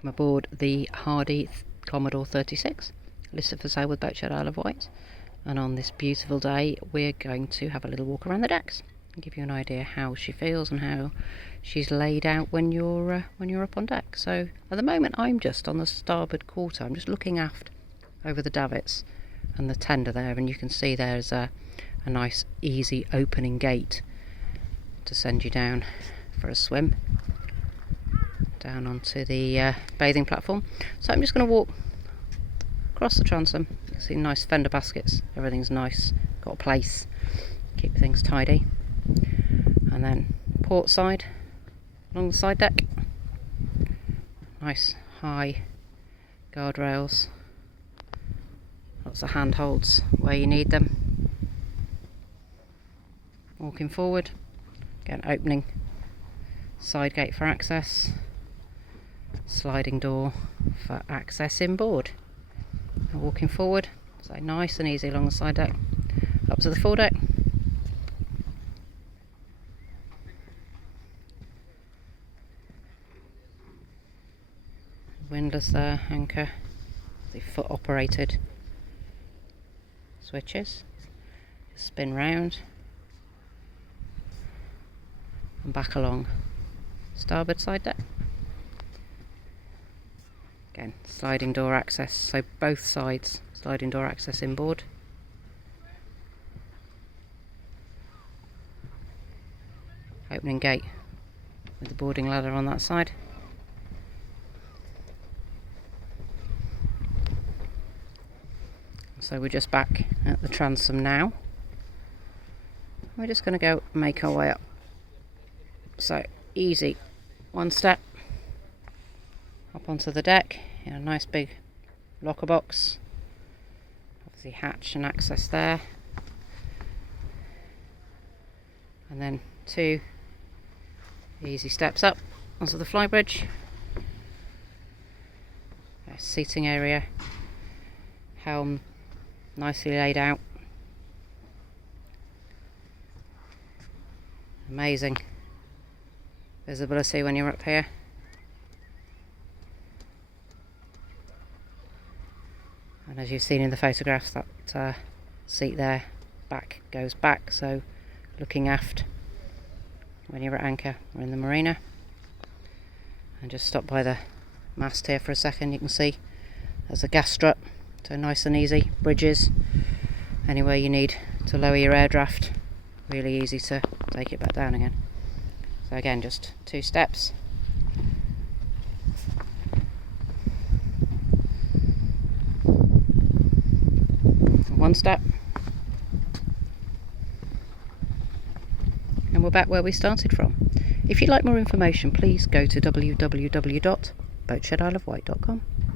Welcome aboard the hardy Commodore 36, listed for sale with Boatshed, Isle of Wight. And on this beautiful day we're going to have a little walk around the decks and give you an idea how she feels and how she's laid out when you're up on deck. So at the moment I'm just on the starboard quarter. I'm just looking aft over the davits and the tender there, and you can see there's a nice easy opening gate to send you down for a swim down onto the bathing platform. So I'm just going to walk across the transom. You can see nice fender baskets, everything's nice, got a place, keep things tidy. And then port side, along the side deck, nice high guardrails, lots of handholds where you need them. Walking forward, again opening side gate for access, sliding door for access inboard. And walking forward, so nice and easy along the side deck, up to the foredeck. Windlass there, anchor, the foot operated switches, spin round and back along starboard side deck. Again, sliding door access, so both sides sliding door access inboard. Opening gate with the boarding ladder on that side. So we're just back at the transom now. We're just going to go make our way up. So easy, one step up onto the deck in a nice big locker box. Obviously hatch and access there. And then two easy steps up onto the flybridge. Seating area, helm nicely laid out. Amazing visibility when you're up here. And as you've seen in the photographs, that seat there back goes back, so looking aft when you're at anchor or in the marina. And just stop by the mast here for a second. You can see there's a gas strut, so nice and easy. Bridges, anywhere you need to lower your air draft, really easy to take it back down again. So again, just two steps. One step. And we're back where we started from. If you'd like more information, please go to www.boatshedisleofwight.com.